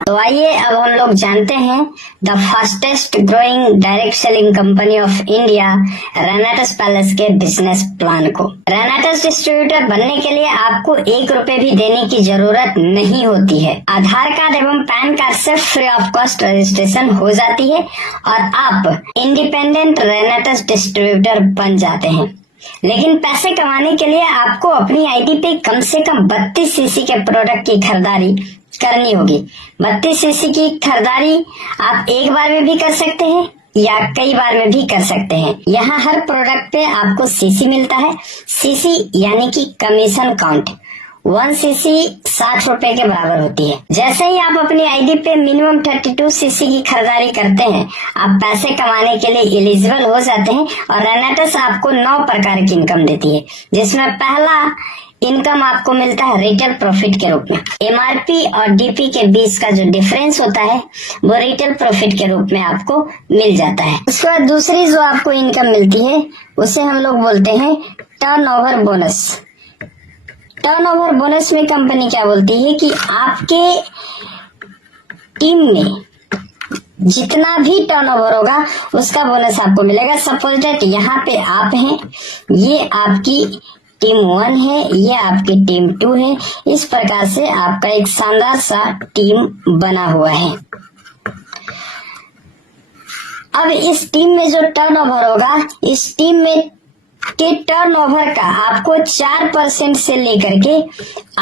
तो आइए अब हम लोग जानते हैं the fastest growing direct selling company of India रेनेटस palace के बिजनेस प्लान को। रेनेटस डिस्ट्रीब्यूटर बनने के लिए आपको 1 रुपए भी देने की जरूरत नहीं होती है। आधार कार्ड एवं पैन कार्ड से फ्री ऑफ कॉस्ट रजिस्ट्रेशन हो जाती है और आप इंडिपेंडेंट रेनेटस डिस्ट्रीब्यूटर बन जाते हैं। लेकिन पैसे कमाने के लिए आपको अपनी आईडी पे कम से कम 32 सीसी के प्रोडक्ट की खरीदारी करनी होगी। 32 सीसी की खरीदारी आप एक बार में भी कर सकते हैं या कई बार में भी कर सकते हैं। यहाँ हर प्रोडक्ट पे आपको सीसी मिलता है। सीसी यानी कि कमीशन काउंट। 1 सीसी 60 रुपए के बराबर होती है। जैसे ही आप अपनी आईडी पे मिनिमम 32 सीसी की खरीदारी करते हैं, आप पैसे कमाने के लिए एलिजिबल हो जाते हैं और रेनेटस आपको 9 प्रकार की इनकम देती है, जिसमें पहला इनकम आपको मिलता है रिटेल प्रॉफिट के रूप में। एमआरपी और डीपी के बीच का जो डिफरेंस होता है वो रिटेल प्रॉफिट के रूप में आपको मिल जाता है। उसके बाद दूसरी जो आपको इनकम मिलती है उसे हम लोग बोलते हैं टर्नओवर बोनस। टर्नओवर बोनस में कंपनी क्या बोलती है कि आपके टीम में जितना भी टर्नओवर होगा उसका बोनस आपको मिलेगा। सपोज दैट यहाँ पे आप हैं, ये आपकी टीम 1 है, ये आपकी टीम 2 है। इस प्रकार से आपका एक शानदार सा टीम बना हुआ है। अब इस टीम में जो टर्नओवर होगा, इस टीम में के टर्नओवर का आपको 4% से लेकर के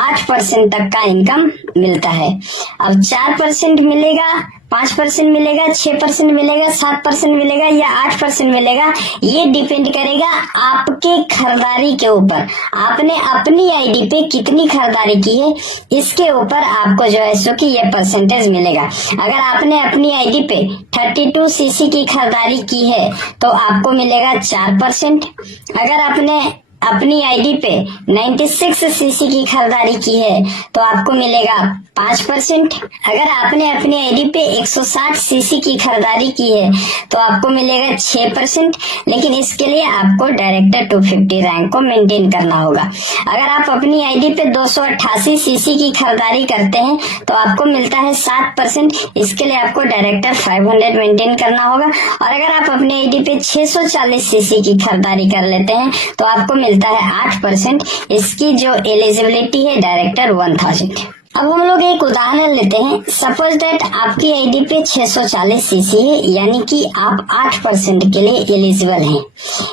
8% तक का इनकम मिलता है। अब 4% मिलेगा, 5% मिलेगा, 6% मिलेगा, 7% मिलेगा या 8% मिलेगा, ये डिपेंड करेगा आपके खरीदारी के ऊपर। आपने अपनी आईडी पे कितनी खरीदारी की है, इसके ऊपर आपको जो है सो कि ये परसेंटेज मिलेगा। अगर आपने अपनी आईडी पे 32 सीसी की खरीदारी की है तो आपको मिलेगा 4%। अगर आपने अपनी आईडी पे 96 सीसी की खरीदारी की है तो आपको मिलेगा 5%। अगर आपने अपनी आईडी पे 160 सीसी की खरीदारी की है तो आपको मिलेगा 6%। लेकिन इसके लिए आपको डायरेक्टर 250 रैंक को मेंटेन करना होगा। अगर आप अपनी आईडी पे 288 सीसी की खरीदारी करते हैं तो आपको मिलता है 7%। इसके लिए आपको डायरेक्टर 500 मेंटेन करना होगा। और अगर आप अपनी आईडी पे 640 सीसी की खरीदारी कर लेते हैं तो आपको मिलता है 8%। इसकी जो एलिजिबिलिटी है डायरेक्टर 1000। अब हम लोग एक उदाहरण लेते हैं। सपोज दैट आपकी आईडी पे 640 सीसी है, यानी कि आप 8% के लिए एलिजिबल हैं।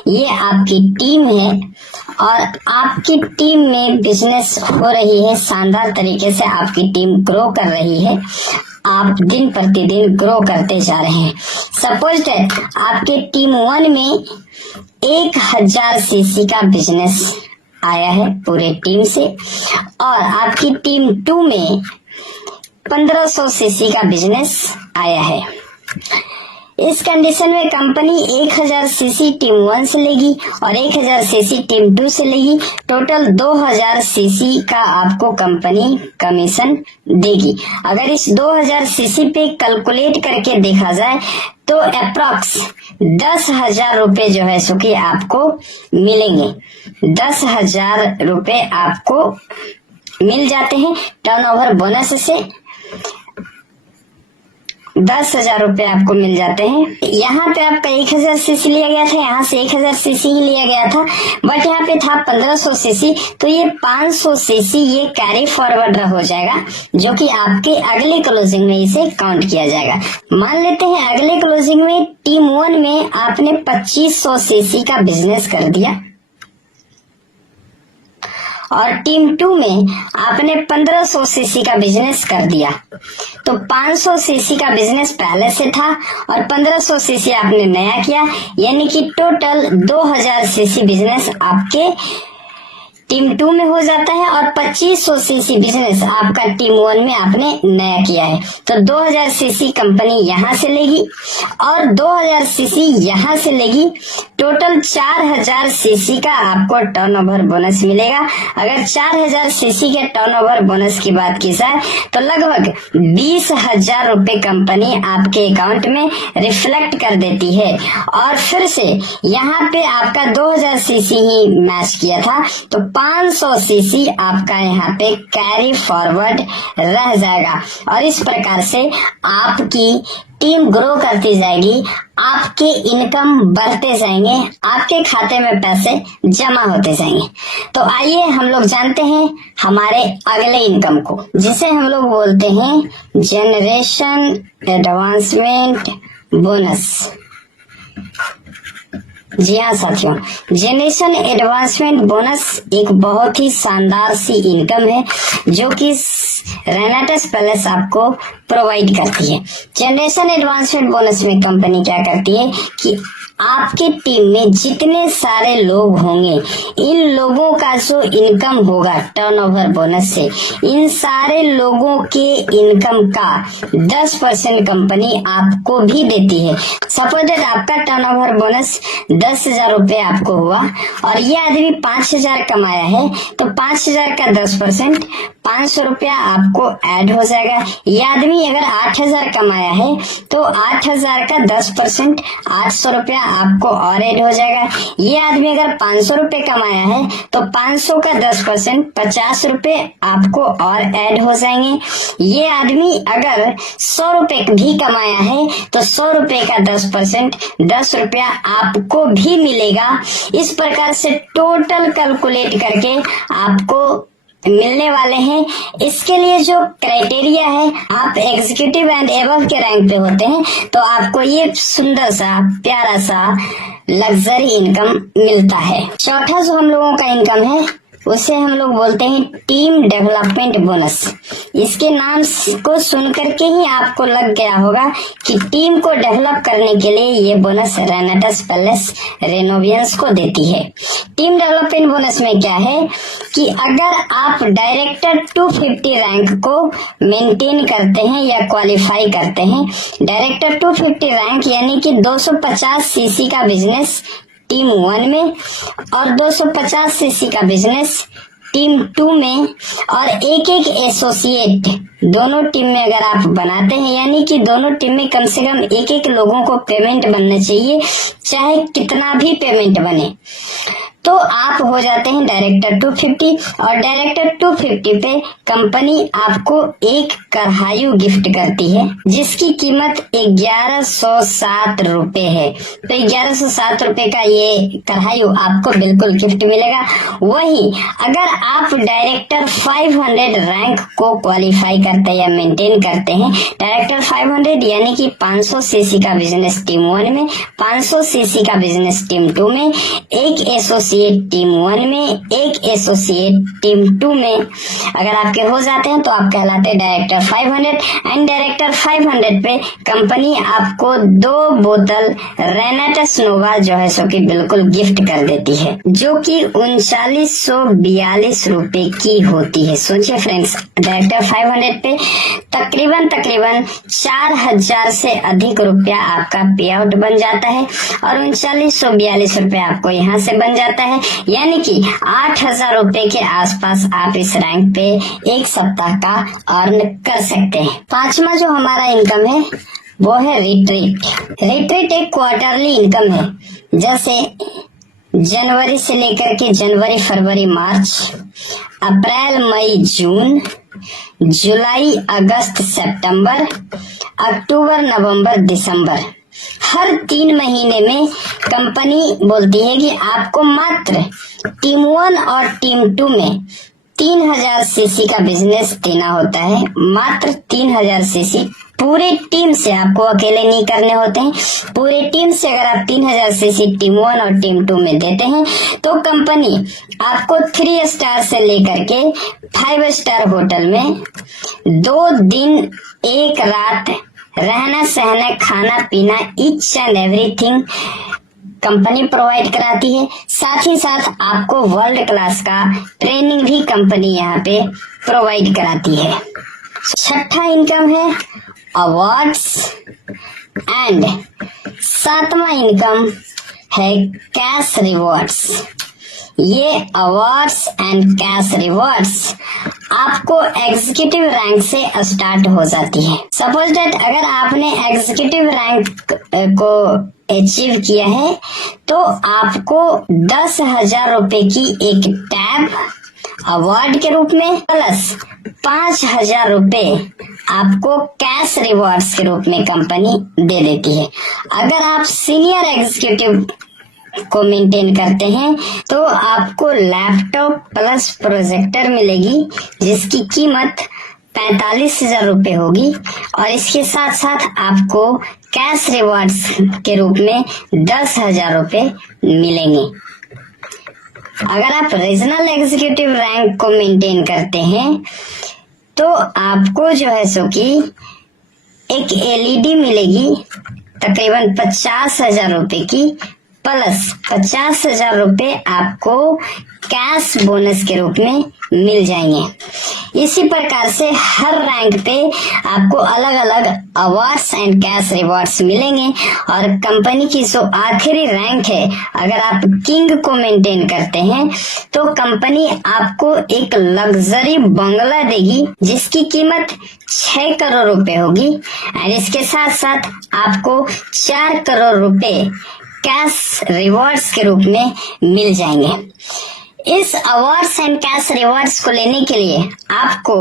ये आपकी टीम है और आपकी टीम में बिजनेस हो रही है, शानदार तरीके से आपकी टीम ग्रो कर रही है। आप दिन प्रतिदिन ग्रो करते जा रहे हैं। सपोज दैट आपके टीम 1 में 1000 सीसी का बिजनेस आया है पूरे टीम से और आपकी टीम 2 में 1500 सीसी का बिजनेस आया है। इस कंडीशन में कंपनी 1000 सीसी टीम 1 से लेगी और 1000 सीसी टीम 2 से लेगी। टोटल 2000 सीसी का आपको कंपनी कमीशन देगी। अगर इस 2000 सीसी पे कैलकुलेट करके देखा जाए तो अप्रॉक्स 10,000 रुपए जो है सो कि आपको मिलेंगे। 10,000 रुपए आपको मिल जाते हैं टर्नओवर बोनस से। 10,000 रुपए आपको मिल जाते हैं। यहाँ पे आपका 1000 सीसी लिया गया था, यहाँ से 1000 सीसी ही लिया गया था, बट यहाँ पे था 1500 सीसी, तो ये 500 सीसी ये कैरी फॉरवर्ड हो जाएगा, जो कि आपके अगले क्लोजिंग में इसे काउंट किया जाएगा। मान लेते हैं अगले क्लोजिंग में टीम 1 में आपने 2500 सीसी का बिजनेस कर दिया और टीम 2 में आपने 1500 सीसी का बिजनेस कर दिया। तो 500 सीसी का बिजनेस पहले से था और 1500 सीसी आपने नया किया, यानी कि टोटल 2000 सीसी बिजनेस आपके टीम 2 में हो जाता है और 2500 सीसी बिजनेस आपका टीम 1 में आपने नया किया है। तो 2000 सीसी कंपनी यहाँ से लेगी और 2000 सीसी यहाँ से लेगी। टोटल 4000 सीसी का आपको टर्नओवर बोनस मिलेगा। अगर 4000 सीसी के टर्नओवर बोनस की बात की जाए तो लगभग 20,000 रुपए कंपनी आपके अकाउंट में रिफ्लेक्ट कर देती है। और फिर से यहाँ पे आपका 2000 सीसी ही मैच किया था तो 500 सीसी आपका यहाँ पे कैरी फॉरवर्ड रह जाएगा। और इस प्रकार से आपकी टीम ग्रो करती जाएगी, आपके इनकम बढ़ते जाएंगे, आपके खाते में पैसे जमा होते जाएंगे। तो आइए हम लोग जानते हैं हमारे अगले इनकम को, जिसे हम लोग बोलते हैं जनरेशन एडवांसमेंट बोनस। जी हाँ साथियों, जनरेशन एडवांसमेंट बोनस एक बहुत ही शानदार सी इनकम है जो कि रेनेटस पैलेस आपको प्रोवाइड करती है। जनरेशन एडवांसमेंट बोनस में कंपनी क्या करती है कि आपकी टीम में जितने सारे लोग होंगे, इन लोगों का जो इनकम होगा टर्नओवर बोनस से, इन सारे लोगों के इनकम का 10% कंपनी आपको भी देती है। सपोज दैट आपका टर्नओवर बोनस 10,000 रुपए आपको हुआ और ये आदमी 5,000 कमाया है, तो 5,000 का 10% 500 रुपया आपको ऐड हो जाएगा। ये आदमी अगर 8,000 कमाया है तो 8,000 का 10% 800 रुपया आपको और ऐड हो जाएगा। ये आदमी अगर 500 रुपए कमाया है तो 500 का 10% 50 रुपए आपको और ऐड हो जाएंगे। ये आदमी अगर 100 रुपए भी कमाया है तो 100 रुपए का 10% 10 रुपया आपको भी मिलेगा। इस प्रकार से टोटल कैलकुलेट करके आपको मिलने वाले हैं। इसके लिए जो क्राइटेरिया है, आप एग्जीक्यूटिव एंड एबव के रैंक पे होते हैं तो आपको ये सुंदर सा प्यारा सा लग्जरी इनकम मिलता है। चौथा जो हम लोगों का इनकम है उसे हम लोग बोलते हैं टीम डेवलपमेंट बोनस। इसके नाम को सुनकर के ही आपको लग गया होगा कि टीम को डेवलप करने के लिए ये बोनस रेनेटस पैलेस रेनोवियंस को देती है। टीम डेवलपमेंट बोनस में क्या है कि अगर आप डायरेक्टर 250 रैंक को मेंटेन करते हैं या क्वालिफाई करते हैं, डायरेक्टर 250 रैंक यानी कि 250 सीसी का बिजनेस टीम 1 में और 250 सीसी का बिजनेस टीम 2 में और एक एक एसोसिएट दोनों टीम में अगर आप बनाते हैं, यानी कि दोनों टीम में कम से कम एक एक लोगों को पेमेंट बनना चाहिए, चाहे कितना भी पेमेंट बने, तो आप हो जाते हैं डायरेक्टर 250। और डायरेक्टर 250 पे कंपनी आपको एक कढ़ायु गिफ्ट करती है जिसकी कीमत 1107 रुपए है। तो 1107 रुपए का ये कढ़ायु आपको बिल्कुल गिफ्ट मिलेगा। वही अगर आप डायरेक्टर 500 रैंक को क्वालिफाई करते हैं या मेंटेन करते हैं, डायरेक्टर 500 यानी कि 500 सीसी का बिजनेस टीम 1 में, 500 सीसी का बिजनेस टीम 2 में, एक एसोसिएट टीम 1 में, एक एसोसिएट टीम 2 में अगर आपके हो जाते हैं तो आप कहलाते हैं डायरेक्टर 500। एंड डायरेक्टर 500 पे कंपनी आपको 2 बोतल रेनेटस नोवा जो है सो कि बिल्कुल गिफ्ट कर देती है, जो कि 3942 रुपए की होती है। सोचिए फ्रेंड्स, डायरेक्टर 500 पे तकरीबन 4,000 से अधिक रुपया आपका पे आउट बन जाता है और 3942 रुपए आपको यहाँ से बन जाता है, यानी कि 8,000 रुपए के आसपास आप इस रैंक पे एक सप्ताह का अर्न कर सकते हैं। पांचवा जो हमारा इनकम है वो है रिट्रीट। रिट्रीट एक क्वार्टरली इनकम है, जैसे जनवरी से लेकर के जनवरी, फरवरी, मार्च, अप्रैल, मई, जून, जुलाई, अगस्त, सितंबर, अक्टूबर, नवंबर, दिसंबर, हर 3 महीने में कंपनी बोलती है कि आपको मात्र टीम 1 और टीम 2 में 3,000 सीसी का बिजनेस देना होता है। मात्र 3,000 सीसी पूरे टीम से, आपको अकेले नहीं करने होते हैं, पूरे टीम से अगर आप 3,000 सीसी टीम 1 और टीम 2 में देते हैं तो कंपनी आपको 3 स्टार से लेकर के 5 स्टार होटल में 2 दिन 1 रात रहना सहना खाना पीना each and everything company provide कराती है। साथ ही साथ आपको वर्ल्ड क्लास का ट्रेनिंग भी कंपनी यहाँ पे प्रोवाइड कराती है। छठा इनकम है अवार्ड्स एंड सातवां इनकम है कैश रिवॉर्ड्स। ये अवार्ड्स एंड कैश रिवॉर्ड्स आपको एग्जीक्यूटिव रैंक से स्टार्ट हो जाती है। सपोज दैट अगर आपने एग्जीक्यूटिव रैंक को अचीव किया है तो आपको 10,000 रुपए की एक टैब अवार्ड के रूप में प्लस 5,000 रुपए आपको कैश रिवॉर्ड्स के रूप में कंपनी दे देती है। अगर आप सीनियर एग्जीक्यूटिव को मेंटेन करते हैं तो आपको लैपटॉप प्लस प्रोजेक्टर मिलेगी जिसकी कीमत 45,000 रुपए होगी और इसके साथ साथ आपको कैश रिवॉर्ड्स के रूप में 10,000 रुपए मिलेंगे। अगर आप रीजनल एग्जीक्यूटिव रैंक को मेंटेन करते हैं तो आपको जो है सो कि एक एलईडी मिलेगी तकरीबन 50,000 रुपए की प्लस 50,000 रुपए आपको कैश बोनस के रूप में मिल जाएंगे। इसी प्रकार से हर रैंक पे आपको अलग अलग अवार्ड्स एंड कैश रिवॉर्ड्स मिलेंगे और कंपनी की जो आखिरी रैंक है, अगर आप किंग को मेंटेन करते हैं तो कंपनी आपको एक लग्जरी बंगला देगी जिसकी कीमत 6 करोड़ रुपए होगी एंड इसके साथ साथ आपको 4 करोड़ रुपए कैश रिवॉर्ड्स के रूप में मिल जाएंगे। इस अवार्ड्स एंड कैश रिवॉर्ड्स को लेने के लिए आपको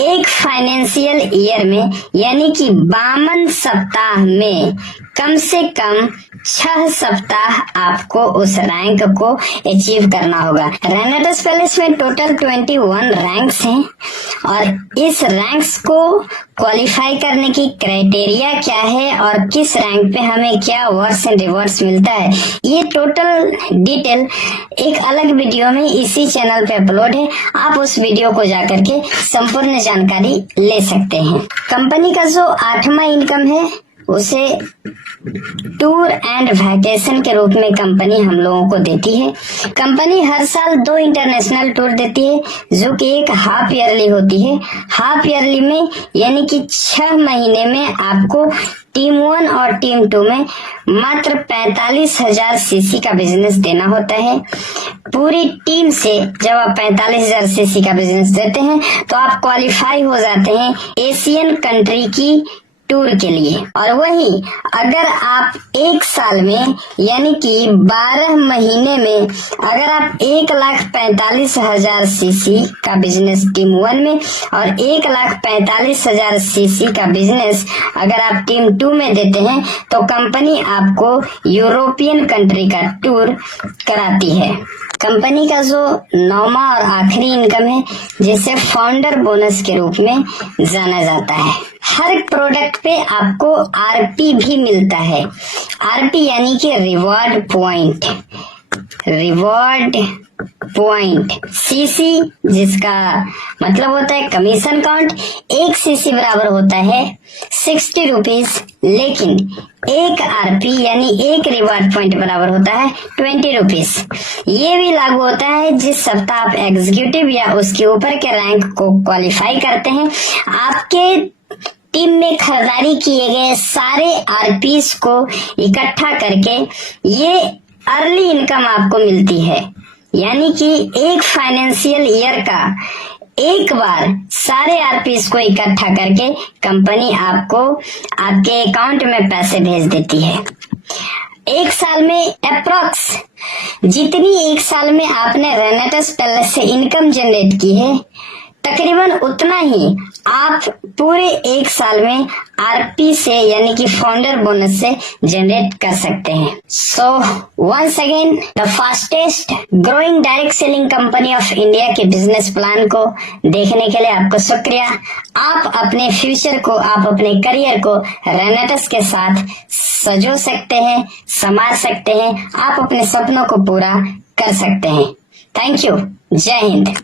एक फाइनेंशियल ईयर में यानी कि 52 सप्ताह में कम से कम 6 सप्ताह आपको उस रैंक को अचीव करना होगा। रेनेटस पैलेस में टोटल 21 रैंक्स हैं और इस रैंक्स को क्वालिफाई करने की क्राइटेरिया क्या है और किस रैंक पे हमें क्या अवार्ड्स एंड रिवॉर्ड्स मिलता है, ये टोटल डिटेल एक अलग वीडियो में इसी चैनल पे अपलोड है। आप उस वीडियो को जाकर के संपूर्ण जानकारी ले सकते हैं। कंपनी का जो 8वां इनकम है उसे टूर एंड वैकेशन के रूप में कंपनी हम लोगों को देती है। कंपनी हर साल 2 इंटरनेशनल टूर देती है जो कि एक हाफ ईयरली होती है। हाफ ईयरली में यानी कि 6 महीने में आपको टीम 1 और टीम 2 में मात्र 45,000 सीसी का बिजनेस देना होता है। पूरी टीम से जब आप 45,000 सीसी का बिजनेस देते हैं तो आप क्वालिफाई हो जाते हैं एशियन कंट्री की टूर के लिए। और वही अगर आप एक साल में यानी कि 12 महीने में अगर आप 1,45,000 सीसी का बिजनेस टीम 1 में और 1,45,000 सीसी का बिजनेस अगर आप टीम 2 में देते हैं तो कंपनी आपको यूरोपियन कंट्री का टूर कराती है। कंपनी का जो 9वां और आखिरी इनकम है जिसे फाउंडर बोनस के रूप में जाना जाता है। हर प्रोडक्ट पे आपको आरपी भी मिलता है। आरपी यानी कि reward point. Reward point CC जिसका मतलब होता है कमीशन काउंट। 1 सीसी बराबर होता है 60 रुपीज, लेकिन 1 आरपी यानी 1 रिवॉर्ड पॉइंट बराबर होता है 20 रुपीज। ये भी लागू होता है जिस सप्ताह आप एग्जीक्यूटिव या उसके ऊपर के रैंक को क्वालिफाई करते हैं। आपके टीम में खरीदारी किए गए सारे आरपीस को इकट्ठा करके ये अर्ली इनकम आपको मिलती है, यानी कि एक फाइनेंशियल ईयर का एक बार सारे आरपीस को इकट्ठा करके कंपनी आपको आपके अकाउंट में पैसे भेज देती है। एक साल में अप्रॉक्स जितनी एक साल में आपने रेनेटस पैलेस से इनकम जनरेट की है तकरीबन उतना ही आप पूरे एक साल में आरपी से यानी कि फाउंडर बोनस से जनरेट कर सकते हैं। So once again the fastest growing direct selling company of India के बिजनेस प्लान को देखने के लिए आपको शुक्रिया। आप अपने फ्यूचर को, आप अपने करियर को रेनेटस के साथ सजो सकते हैं, संवार सकते हैं, आप अपने सपनों को पूरा कर सकते हैं। Thank you. जय हिंद।